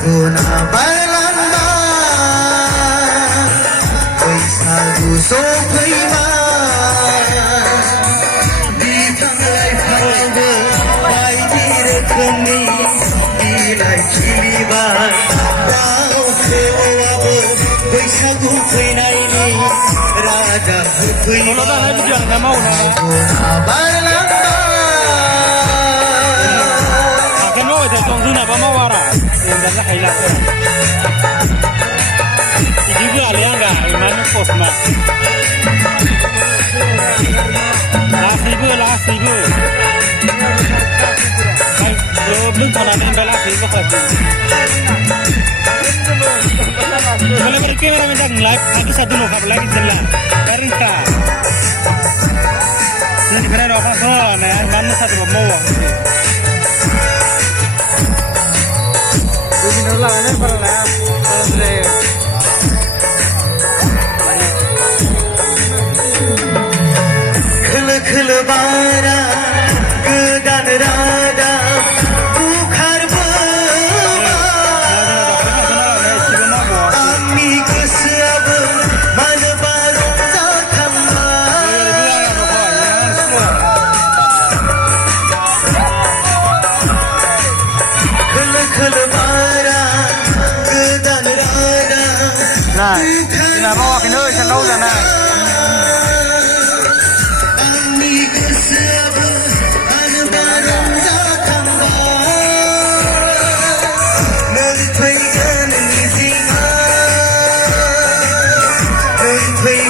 guna berlanda बैसागु सफैबाय बिफां लाइफांबो बायदि रोखोमनि बिलाइ खिलिबाय दाउ खौवौआबो बैसागु फैनायनि राजा होफैबाय गना berlanda Zuna ba mawara yang dah hilang. Ini juga aliang dah iman posma. Last ribu. Belum pernah nembel last ribu lagi. Kalau mereka macam live lagi satu lokap lagi jalan. Karena ini benar apa sah? Nah, mana satu bawa. Ini pernah खोलो बारा गोदान रादा बुखारबोबाय आंनि गोसोआबो मानोबा रंजाखांबाय खोलो बारा गोदान Rada Nah, kita bawa ke nơi chân lâu rồi nè. Play